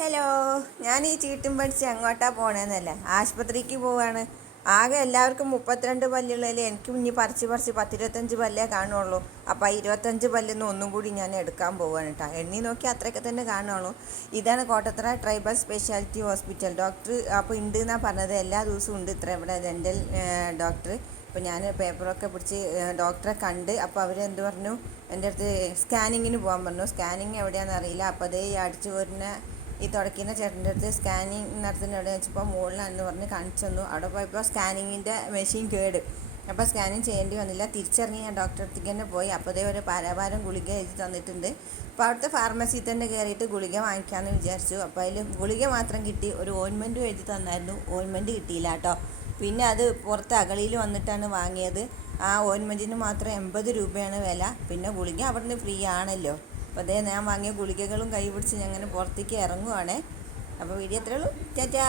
Hello ഞാൻ ഈ ചീട്ടും പഠിച്ച് എങ്ങോട്ടാ പോണേന്നല്ല? ആശുപത്രിക്ക് പോവാണ്. ആകെ എല്ലാവർക്കും മുപ്പത്തിരണ്ട് പല്ലുള്ളതിൽ എനിക്ക് ഇനി പറിച്ച് പറിച്ച് പത്തിരുപത്തഞ്ച് പല്ലേ കാണുള്ളൂ. അപ്പോൾ ഇരുപത്തഞ്ച് പല്ലിന്ന് ഒന്നും കൂടി ഞാൻ എടുക്കാൻ പോവാണ് കേട്ടോ എണ്ണി നോക്കി അത്രയൊക്കെ തന്നെ കാണുള്ളൂ. ഇതാണ് Kottathara tribal speciality hospital. Doctor അപ്പോൾ ഉണ്ട് എന്നാണ് പറഞ്ഞത്. എല്ലാ ദിവസവും ഉണ്ട് ഇത്ര ഇവിടെ ഡെന്റൽ ഡോക്ടർ. അപ്പോൾ ഞാൻ പേപ്പറൊക്കെ പിടിച്ച് ഡോക്ടറെ കണ്ട് അപ്പോൾ അവർ എന്ത് പറഞ്ഞു? എന്റെ അടുത്ത് സ്കാനിങ്ങിന് പോകാൻ പറഞ്ഞു. സ്കാനിങ് എവിടെയാണെന്ന് അറിയില്ല. അപ്പോൾ അതേ അടിച്ചു വരുന്ന ഈ തുടക്കുന്ന ചേട്ടന്റെ അടുത്ത് സ്കാനിങ് നടത്തുന്ന അവിടെ വെച്ചപ്പോൾ മുകളിലാണെന്ന് പറഞ്ഞ് കാണിച്ചു തന്നു. അവിടെ പോയപ്പോൾ സ്കാനിങ്ങിന്റെ മെഷീൻ കേട്. അപ്പോൾ സ്കാനിങ് ചെയ്യേണ്ടി വന്നില്ല. തിരിച്ചിറങ്ങി ഞാൻ ഡോക്ടറെ അടുത്തേക്ക് തന്നെ പോയി. അപ്പോൾ അതേ ഒരു പാരാഭാരം ഗുളിക എഴുതി തന്നിട്ടുണ്ട്. അപ്പോൾ അവിടുത്തെ ഫാർമസിയിൽ തന്നെ കയറിയിട്ട് ഗുളിക വാങ്ങിക്കാമെന്ന് വിചാരിച്ചു. അപ്പോൾ അതിൽ ഗുളിക മാത്രം കിട്ടി. ഒരു ഓയിൻമെന്റും എഴുതി തന്നായിരുന്നു. ഓയിൻമെന്റ് കിട്ടിയില്ല കേട്ടോ. പിന്നെ അത് പുറത്ത് അകളിയിൽ വന്നിട്ടാണ് വാങ്ങിയത്. ആ ഓയിൻമെന്റിന് മാത്രം എൺപത് രൂപയാണ് വില. പിന്നെ ഗുളിക അവിടുന്ന് ഫ്രീ ആണല്ലോ. അപ്പോൾ അതേ ഞാൻ വാങ്ങിയ ഗുളികകളും കൈ പിടിച്ച് ഞാൻ അങ്ങനെ പുറത്തേക്ക് ഇറങ്ങുവാണേ. അപ്പോൾ വീഡിയോ എത്രയുള്ളൂ ചേച്ചാ